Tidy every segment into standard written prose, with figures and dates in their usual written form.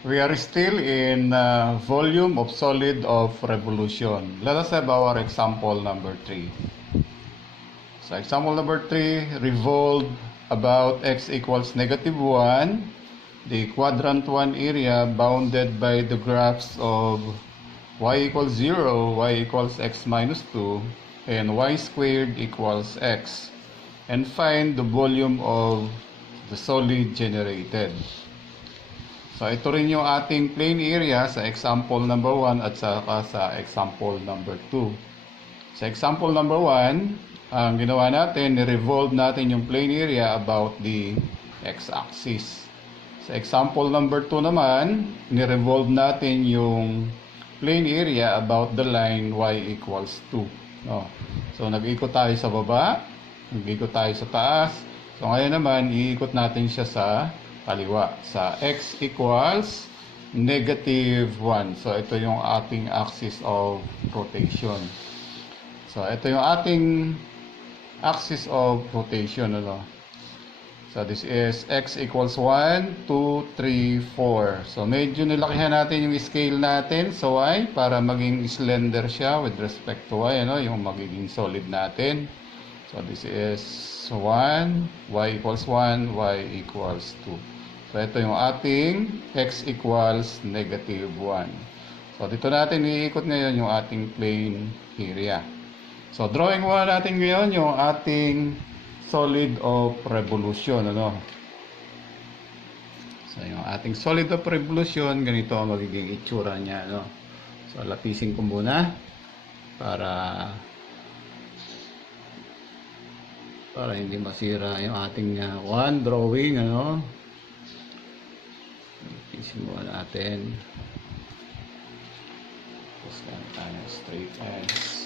We are still in volume of solid of revolution. Let us have our example number 3. So example number 3, revolve about x equals -1, the quadrant 1 area bounded by the graphs of y equals 0, y equals x minus 2, and y squared equals x. And find the volume of the solid generated. So ito rin yung ating plane area sa example number 1 at saka sa example number 2. Sa example number 1, ang ginawa natin, ni-revolve natin yung plane area about the x-axis. Sa example number 2 naman, ni-revolve natin yung plane area about the line y equals 2. No? So nag-ikot tayo sa baba, nag-ikot tayo sa taas. So ngayon naman, iikot natin siya sa kaliwa, sa x equals -1. So ito yung ating axis of rotation. So ito yung ating axis of rotation, ano. So this is x equals 1, 2, 3, 4. So medyo nilakihan natin yung scale natin sa y para maging slender siya with respect to y, ano, yung magiging solid natin. So this is 1, y equals 1, y equals 2. So ito yung ating x equals -1. So dito natin iikot ngayon yung ating plane area. So drawing muna natin ngayon yung ating solid of revolution, ano. So yung ating solid of revolution, ganito ang magiging itsura niya, ano. So lapisin ko muna para hindi masira yung ating one drawing, ano. Lapisin muna natin. Tapos lang tayo straight edge.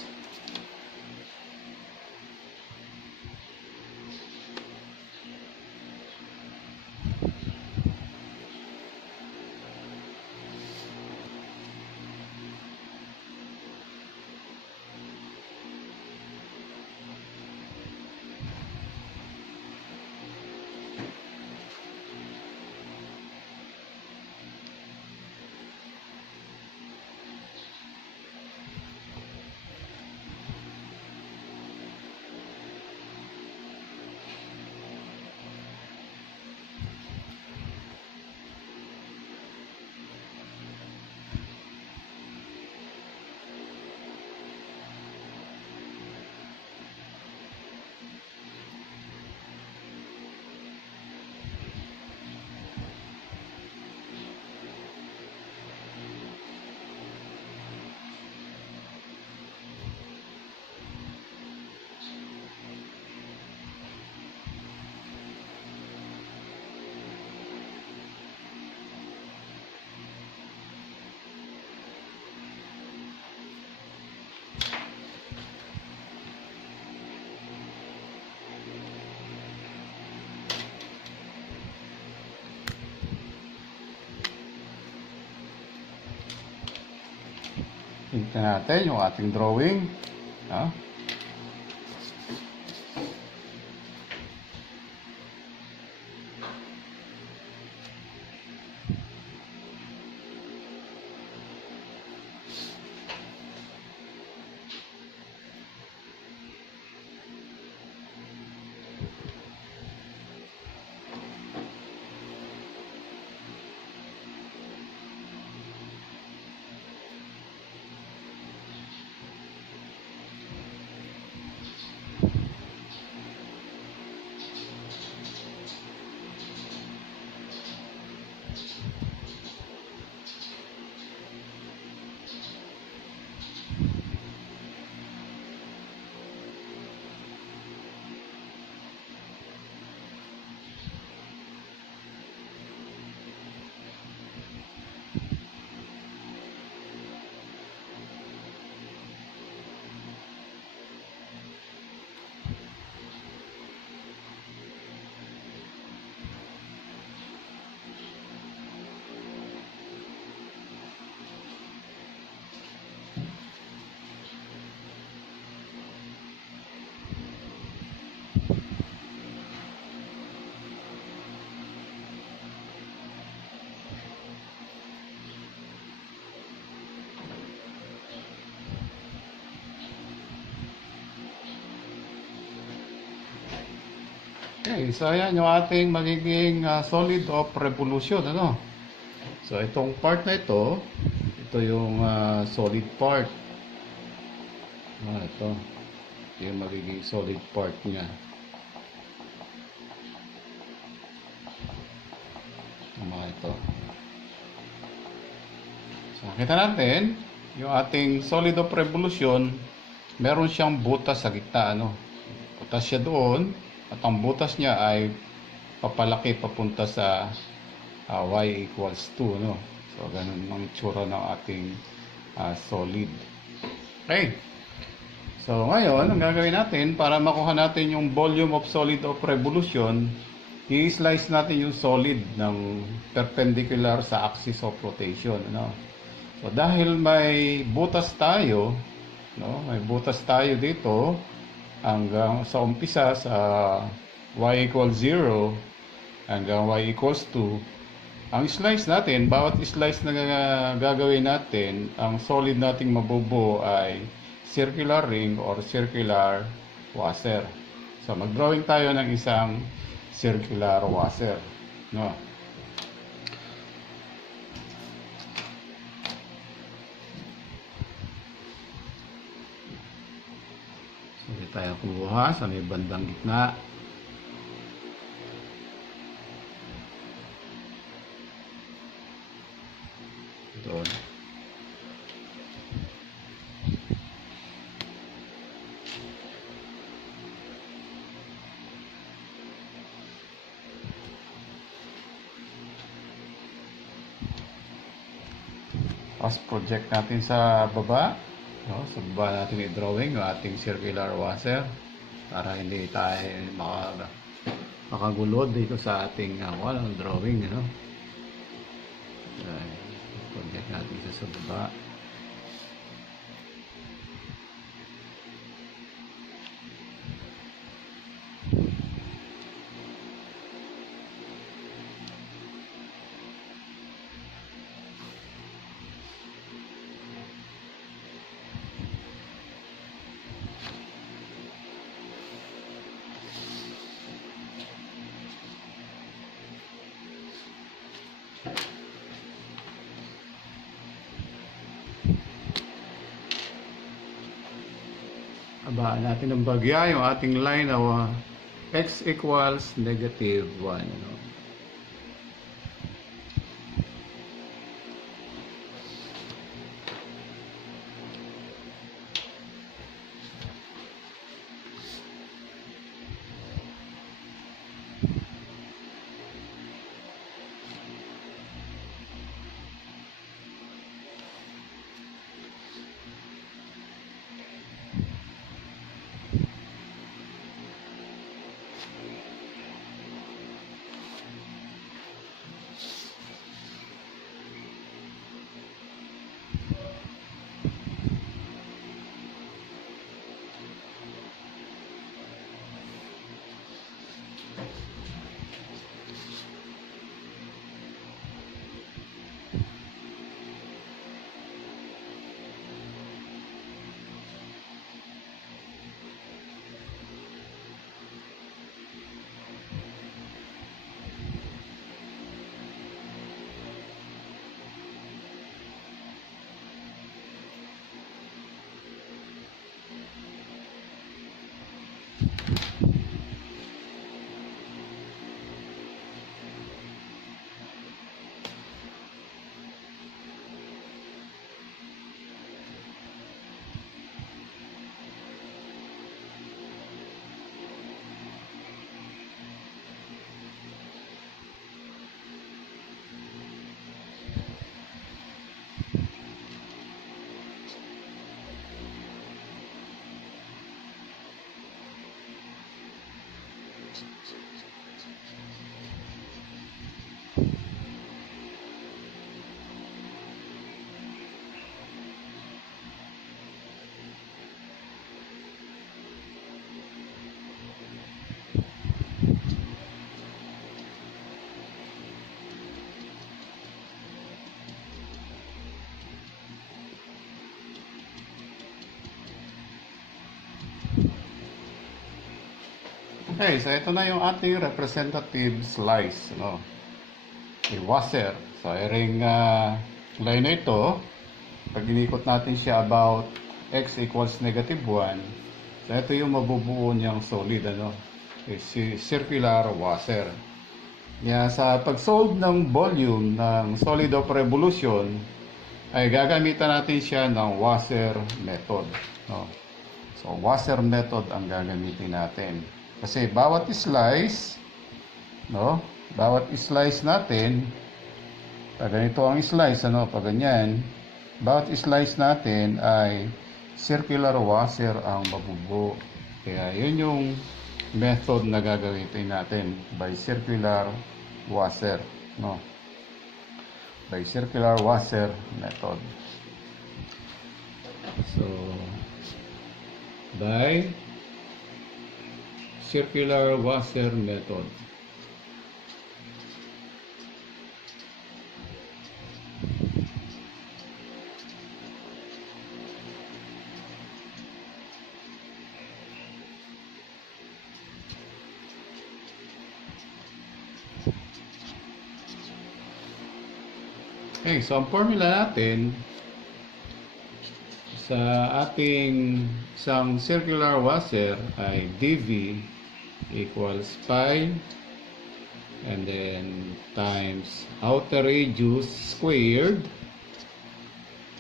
Tingnan natin yung ating drawing. Ha? Okay, so ayan yung ating magiging solid of revolution, ano? So itong part na ito yung solid part. Ito yung magiging solid part niya. Mga ito. So nakita natin, yung ating solid of revolution, meron siyang butas sa gitna, ano? Butas siya doon, at ang butas niya ay papalaki papunta sa y equals 2, no? So ganun ang itsura ng ating solid. Okay. So ngayon, ang gagawin natin para makuha natin yung volume of solid of revolution, i-slice natin yung solid ng perpendicular sa axis of rotation, no? So dahil may butas tayo, no? May butas tayo dito hanggang sa umpisa sa y equals 0 hanggang y equals 2. Ang slice natin, bawat slice na gagawin natin, ang solid nating mabubuo ay circular ring or circular washer. So mag-drawing tayo ng isang circular washer, no? So hindi tayo kumuha sa may bandang gitna. Doon. Tapos project natin sa baba, no? Sa baba natin i-drawing yung ating circular washer para hindi tayo makagulod dito sa ating walang drawing, no? Project natin sa baba. Abaan natin ng bagya yung ating line na x equals negative 1. Ano? Okay, so ito na yung ating representative slice, no? A washer. So, airing line na ito, pag inikot natin siya about x equals negative 1, so ito yung mabubuo niyang solid, ano? A circular washer. Kaya sa pag-solve ng volume ng solid of revolution, ay gagamitan natin siya ng washer method, no? So, washer method ang gagamitin natin. Kasi bawat slice, no? Bawat slice natin, pag ganito ang slice, ano, pag ganyan, bawat slice natin ay circular washer ang mabubuo. Kaya yun yung method na gagamitin natin, by circular washer, no? By circular washer method. So, by circular washer method. Okay, so ang formula natin sa ating isang circular washer ay dV equals pi and then times outer radius squared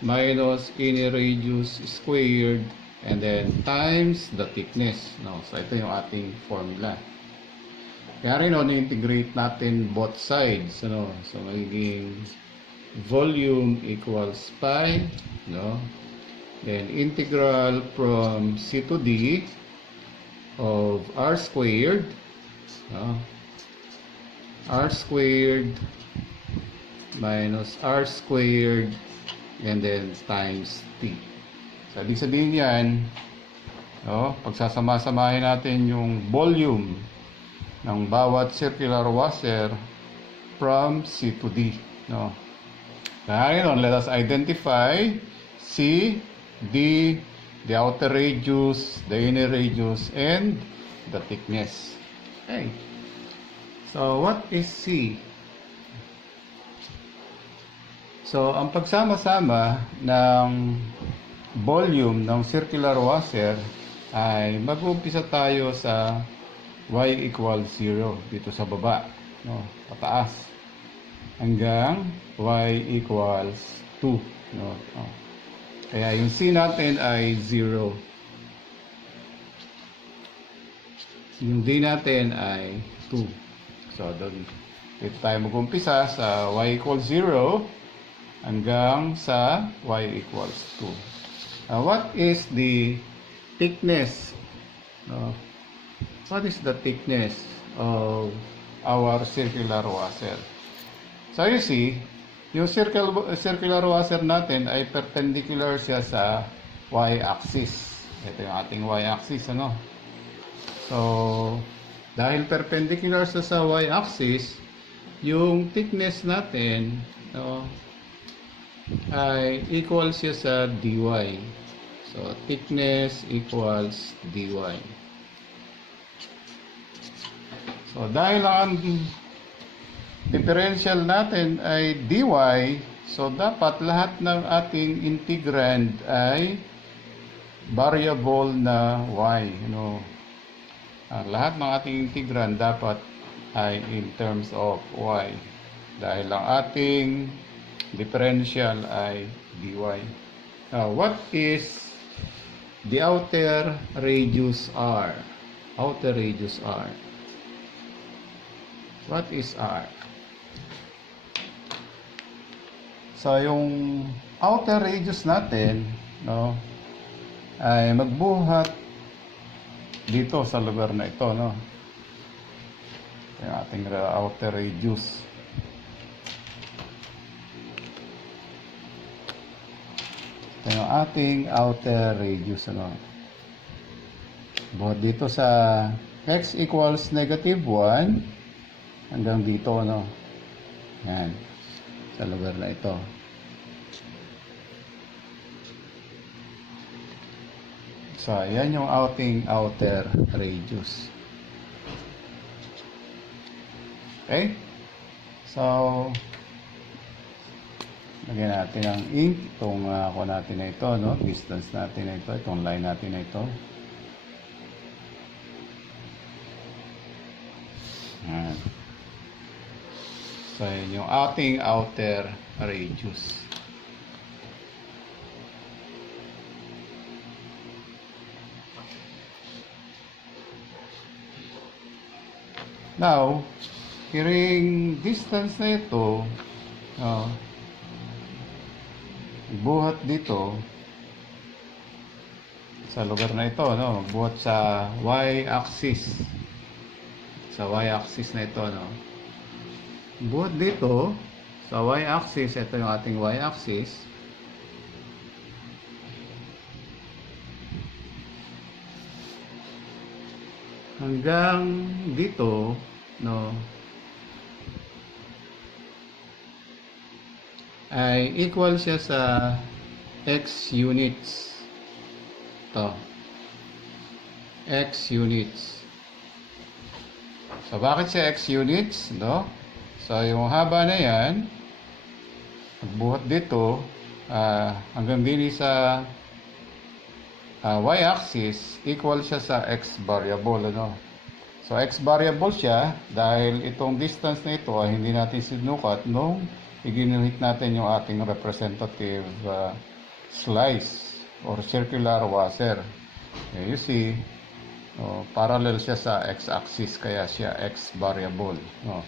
minus inner radius squared and then times the thickness, no? So ito yung ating formula. Kaya rin, no, integrate natin both sides, ano? So magiging volume equals pi, no? Then integral from C to D of R squared, no? R squared minus R squared and then times T. So, ibig sabihin yan, no? Pagsasama-samahin natin yung volume ng bawat circular washer from C to D, no? Kaya yun, let us identify C, D, the outer radius, the inner radius, and the thickness. Okay. So, what is C? So, ang pagsama-sama ng volume ng circular washer ay mag-uumpisa tayo sa y equals 0 dito sa baba, no? Pataas hanggang y equals 2, no? Kaya yung C natin ay 0. Yung D natin ay 2. So, doon dito tayo mag-umpisa sa y equals 0 hanggang sa y equals 2. What is the thickness? No? What is the thickness of our circular washer? So you see, yung circular washer natin ay perpendicular siya sa y-axis. Ito yung ating y-axis, ano? So, dahil perpendicular siya sa y-axis, yung thickness natin, no, ay equal siya sa dy. So, thickness equals dy. So, dahil ang differential natin ay dy, so dapat lahat ng ating integrand ay variable na y, no? Lahat ng ating integrand dapat ay in terms of y dahil ang ating differential ay dy. Now, what is the outer radius r? Outer radius r. What is r? So, yung outer radius natin, no, ay magbuhat dito sa lugar na ito, no? Yung ating outer radius. Ito yung ating outer radius, ano? Buhat dito sa x equals negative 1 hanggang dito, ano? Yan. Sa lugar na ito. So, yan yung ating outer radius. Okay? So, lagyan natin ang ink. Itong ako natin na ito, no? Distance natin na ito. Itong line natin na ito. Ayan. So, yun yung ating outer radius. Now, yung distance na ito, buhat dito sa lugar na ito, no? Buhat sa y-axis. Sa y-axis na ito, no? Buhat dito sa y-axis, ito yung ating y-axis. Hanggang dito, no, ay equal siya sa x units. To x units. So bakit siya x units, no? So yung haba na yan, magbuhat dito hanggang din sa y-axis, equal siya sa x variable, ano? So x variable siya dahil itong distance na ito ay hindi natin sinukat nung iginuhit natin yung ating representative slice or circular washer. Okay, you see, parallel siya sa x-axis kaya siya x variable, no?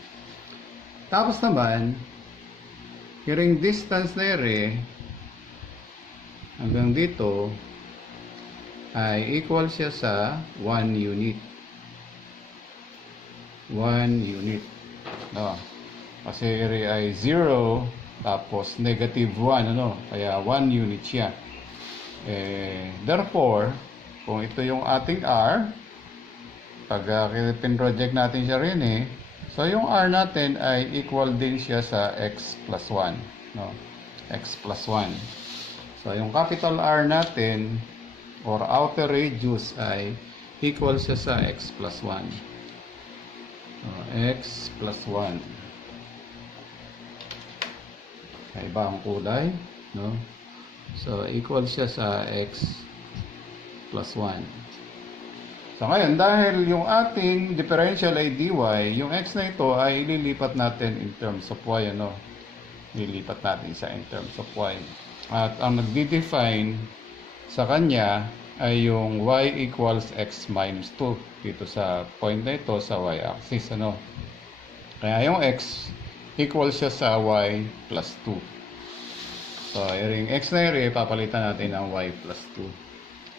Tapos naman, yung distance na yun hanggang dito ay equal siya sa 1 unit. 1 unit. No? Kasi area ay 0 tapos negative 1, ano? Kaya 1 unit siya. Therefore, kung ito yung ating R, pag pinroject natin siya rin so yung R natin ay equal din siya sa x plus 1. No? X plus 1. So yung capital R natin or outer radius ay equal siya sa x plus 1. X plus 1. Ay, iba ang kulay, no? So equal siya sa x plus 1. So ngayon, dahil yung ating differential ay dy, yung x na ito ay ililipat natin in terms of y, ano? Ililipat natin sa in terms of y. At ang nagde-define sa kanya ay yung y equals x minus 2 dito sa point na ito sa y-axis, ano? Kaya yung x equal siya sa y plus 2. So, yung x na yun, papalitan natin ng y plus 2.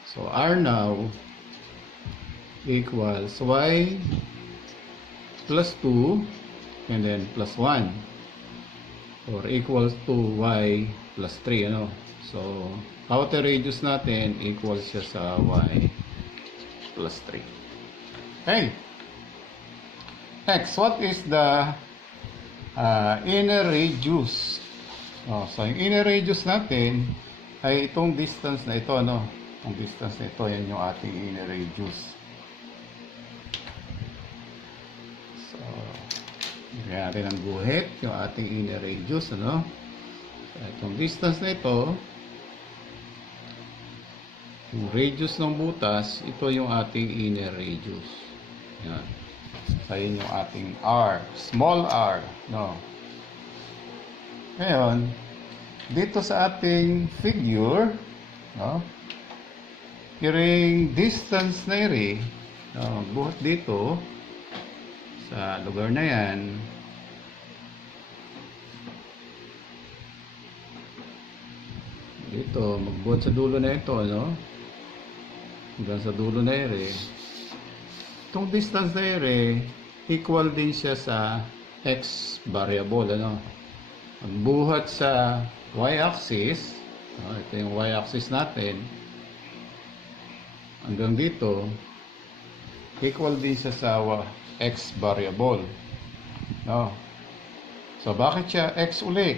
So, r now equals y plus 2 and then plus 1 or equals to y plus 3, ano? So, outer radius natin equals siya sa y plus 3. Okay. Next, what is the inner radius? So, yung inner radius natin ay itong distance na ito, ano? Ang distance na ito, yan yung ating inner radius. So, bigyan natin ng guhit yung ating inner radius, ano? So, itong distance na ito, yung radius ng butas, ito yung ating inner radius. Yan. Ayun yung ating R. Small r. No? Ngayon, dito sa ating figure, no? Yung distance na yun, buhat dito, sa lugar na yan, dito, magbuhat sa dulo na ito, no? Hanggang sa dulo na ere. Itong distance na ere, equal din siya sa x variable, ano? Ang buhat sa y-axis, ito yung y-axis natin, hanggang dito, equal din siya sa x variable. No? So, bakit siya x uli?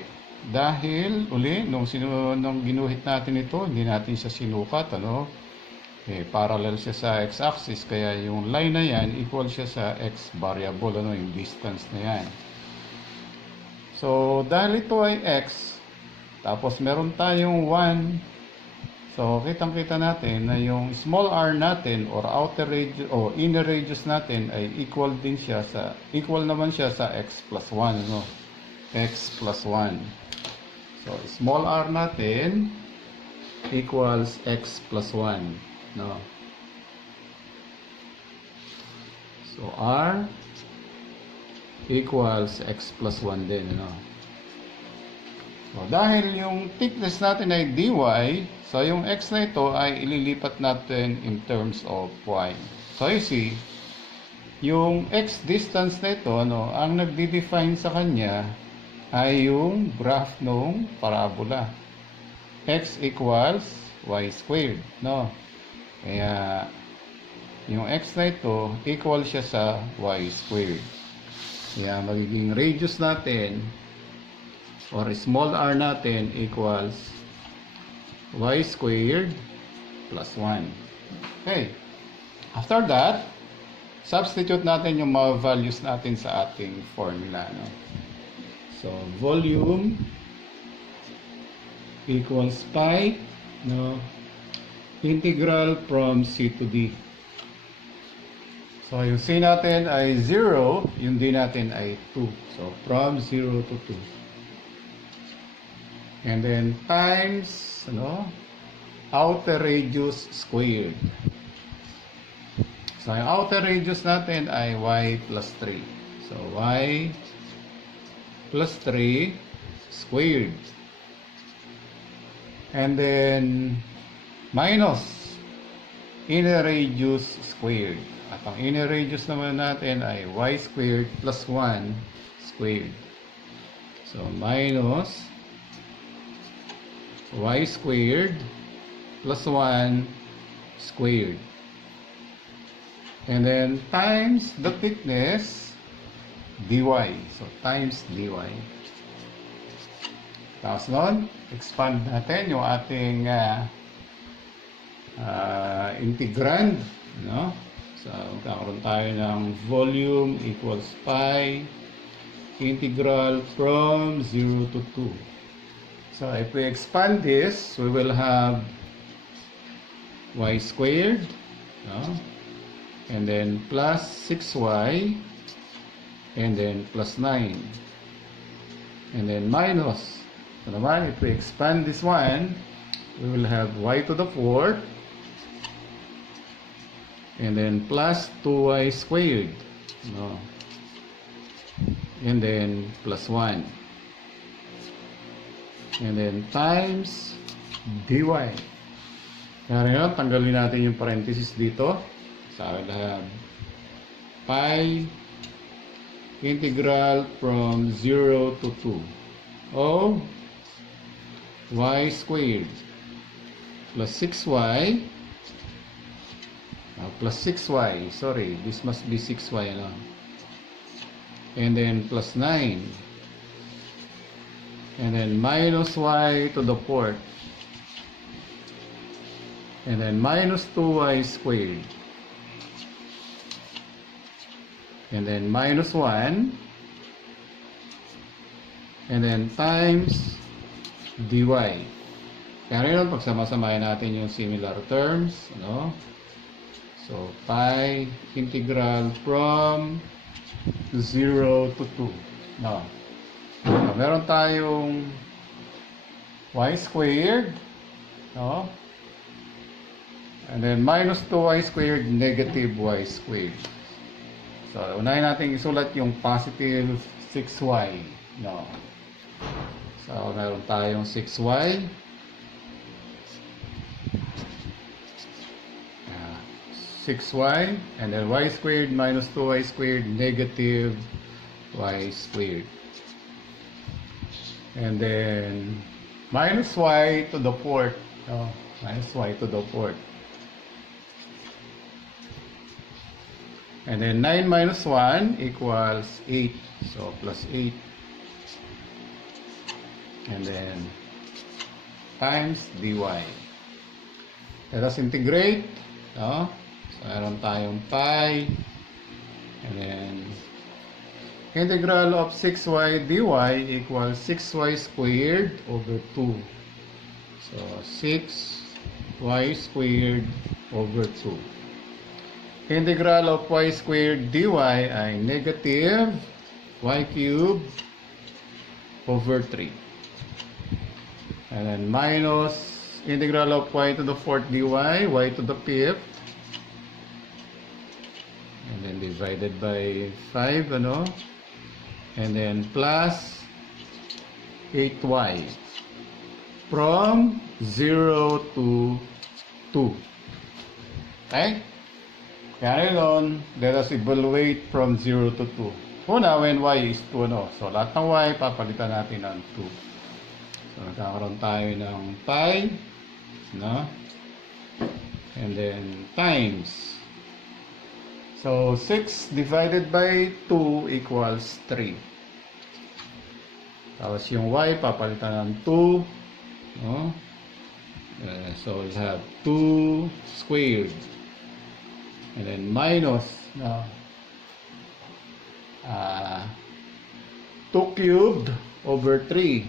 Dahil uli, nung ginuhit natin ito, hindi natin siya sinukat, ano? parallel siya sa x-axis, kaya yung line na yan equal siya sa x variable, yung distance na yan. So dahil ito ay x, tapos meron tayong 1, so kitang-kita natin na yung small r natin or outer radius o inner radius natin ay equal naman siya sa x plus 1, x plus 1. So small r natin equals x plus 1, So r equals x plus 1 din, So dahil yung thickness natin ay dy, so yung x na ito ay ililipat natin in terms of y. So you see, yung x distance na ito, ang nagde-define sa kanya ay yung graph ng parabola. X equals y squared, Kaya yung x na ito equal siya sa y squared. Kaya magiging radius natin or small r natin equals y squared plus 1. Okay. After that, substitute natin yung mga values natin sa ating formula. So, volume equals pi, integral from c to d. So, yung c natin ay 0, yung d natin ay 2. So, from 0 to 2. And then, times, outer radius squared. So, yung outer radius natin ay y plus 3. So, y plus 3 squared. And then, minus inner radius squared. At ang inner radius naman natin ay y squared plus 1 squared. So, minus y squared plus 1 squared. And then, times the thickness dy. So, times dy. Tapos nun, expand natin yung ating integrand, So, magkakaroon tayo ng volume equals pi integral from 0 to 2. So, if we expand this, we will have y squared, and then plus 6y, and then plus 9, and then minus. So, naman, if we expand this one, we will have y to the 4th, and then plus 2y squared, and then plus 1, and then times dy. Kaya ngayon, tanggalin natin yung parenthesis dito. So, I will have pi integral from 0 to 2 of y squared plus 6y plus 6y, sorry, this must be 6y, and then plus 9, and then minus y to the 4th, and then minus 2y squared, and then minus 1, and then times dy. Kaya rin, pagsama-samahin natin yung similar terms, So, pi integral from 0 to 2. So, meron tayong y squared, and then minus 2y squared, negative y squared. So, unahin natin isulat yung positive 6y. So, meron tayong 6y. 6y, and then y squared minus 2y squared, negative y squared. And then minus y to the 4th. Minus y to the 4th. And then 9 minus 1 equals 8. So, plus 8. And then times dy. Let us integrate. No? So, meron tayong pi. And then, integral of 6y dy equals 6y squared over 2. So, 6y squared over 2. Integral of y squared dy ay negative y cubed over 3. And then minus integral of y to the 4th dy, y to the 5th. And then divided by 5, ano? And then plus 8y. From 0 to 2. Okay? Kaya ngayon, let us evaluate from 0 to 2. Una, when y is 2, ano? So, lahat ng y, papalitan natin ng 2. So, nagkakaroon tayo ng pi, no? And then, times. So, 6 divided by 2 equals 3. Tapos, yung y, papalitan ng 2, no? So, we'll have 2 squared. And then minus 2 cubed over 3.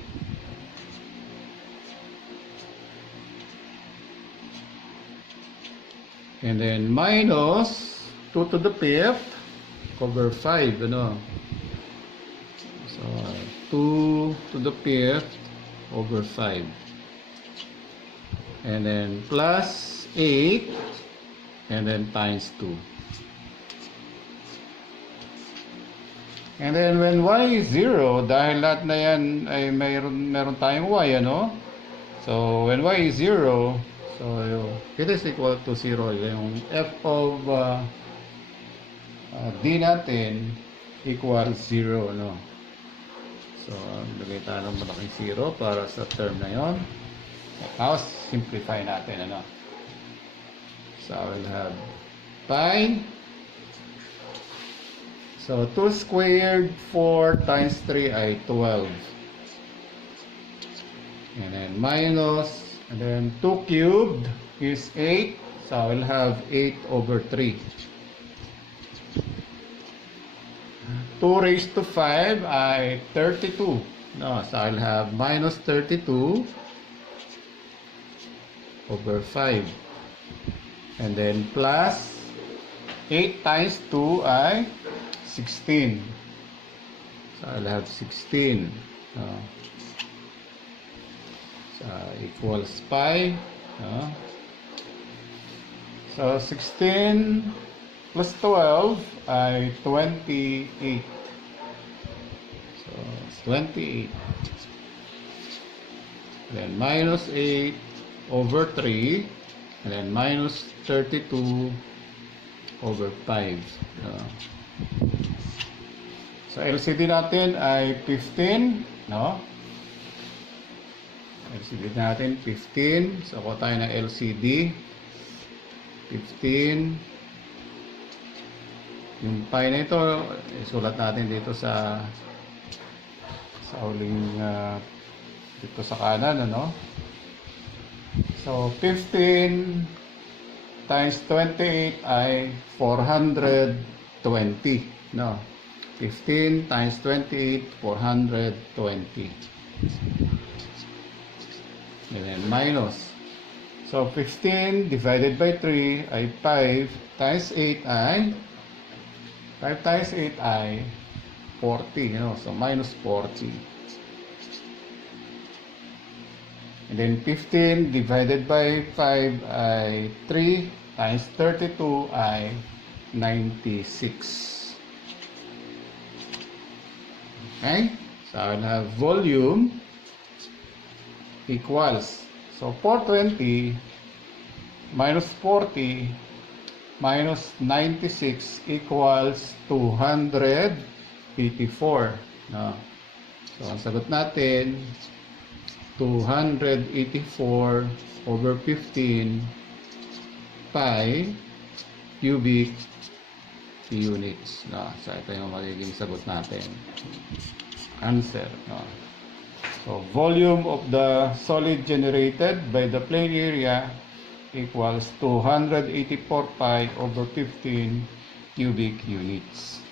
And then minus 2 to the 5th over 5. Ano? So 2 to the 5th over 5. And then plus 8. And then times 2. And then when y is 0, dahil lahat na yan ay meron tayong y, ano? So when y is 0, so it is equal to 0. Yung f of d natin equals 0, ano? So lagay tayo ng malaking 0 para sa term na yon. Tapos simplify natin, ano? So I will have pi. So 2 squared 4 times 3 ay 12. And then minus, and then 2 cubed is 8. So I will have 8 over 3. 2 raised to 5 ay 32. No, so I'll have minus 32 over 5. And then plus 8 times 2 ay 16. So I'll have 16. So equals pi. So 16 plus 12 ay 28. So it's 28. Then minus 8 over 3. And then minus 32 over 5. So LCD natin ay 15, no? LCD natin 15. So kuha tayo ng LCD 15. Yung pi na ito, isulat natin dito sa uling dito sa kanan, ano? So 15 times 28 ay 420, no? 15 times 28, 420. And then minus. So 15 divided by 3 ay 5 times 8 ay 5 times 8 ay 40, no? So minus 40. And then 15 divided by 5 ay 3 times 32 ay 96. Okay? So I have volume equals, so 420 minus 40 minus 96 equals 284. No? So ang sagot natin 284 over 15 pi cubic units. No? So ito yung magiging sagot natin. Answer. No? So volume of the solid generated by the plane area equals 284 pi over 15 cubic units.